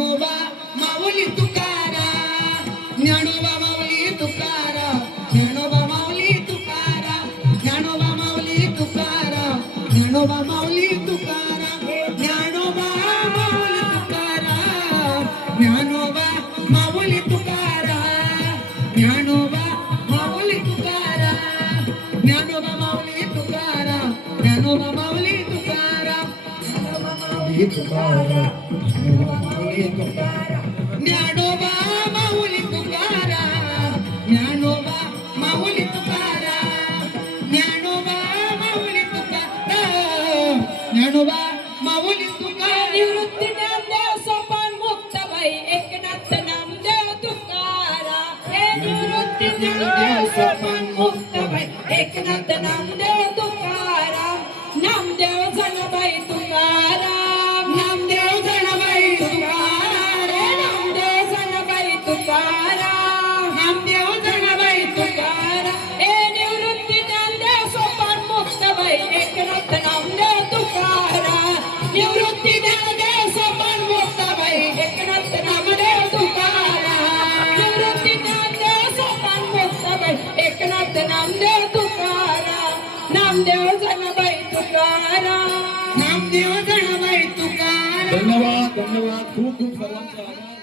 ज्ञानोबा माऊली तुकाराम ज्ञानोबा माऊली तुकाराम ज्ञानोबा माऊली तुकाराम ज्ञानोबा माऊली तुकाराम ज्ञानोबा माऊली तुकाराम ज्ञानोबा माऊली तुकाराम ज्ञानोबा माऊली तुकाराम ज्ञानोबा माऊली तुकाराम ज्ञानोबा माऊली तुकाराम ज्ञानोबा माऊली तुकाराम ज्ञानोबा माऊली तुकाराम ज्ञानोबा माऊली तुकाराम ज्ञानोबा माऊली तुकाराम ज्ञानोबा माऊली तुकाराम निवृत्ती ज्ञानदेव सोपान मुक्ताबाई एकनाथ नामदेव तुकाराम हे निवृत्ती ज्ञानदेव सोपान मुक्ताबाई एकनाथ नामदेव तुकाराम नामदेव जनाबाई तुकाराम नामदेव जनाबाई तुकाराम नामदेव जनाबाई तुकाराम नामदेव जनाबाई तुकाराम हे निवृत्ती ज्ञानदेव सोपान मुक्ताबाई एकनाथ नामदेव तुकाराम निवृत्ती ज्ञानदेव सोपान मुक्ताबाई एकनाथ नामदेव तुकाराम निवृत्ती ज्ञानदेव सोपान मुक्ताबाई एकनाथ नामदेव तुकाराम नामदेव जनाबाई तुकाराम नामदेव जनाबाई तुकाराम धन्यवाद धन्यवाद खूप खूप सर्वांचे आभार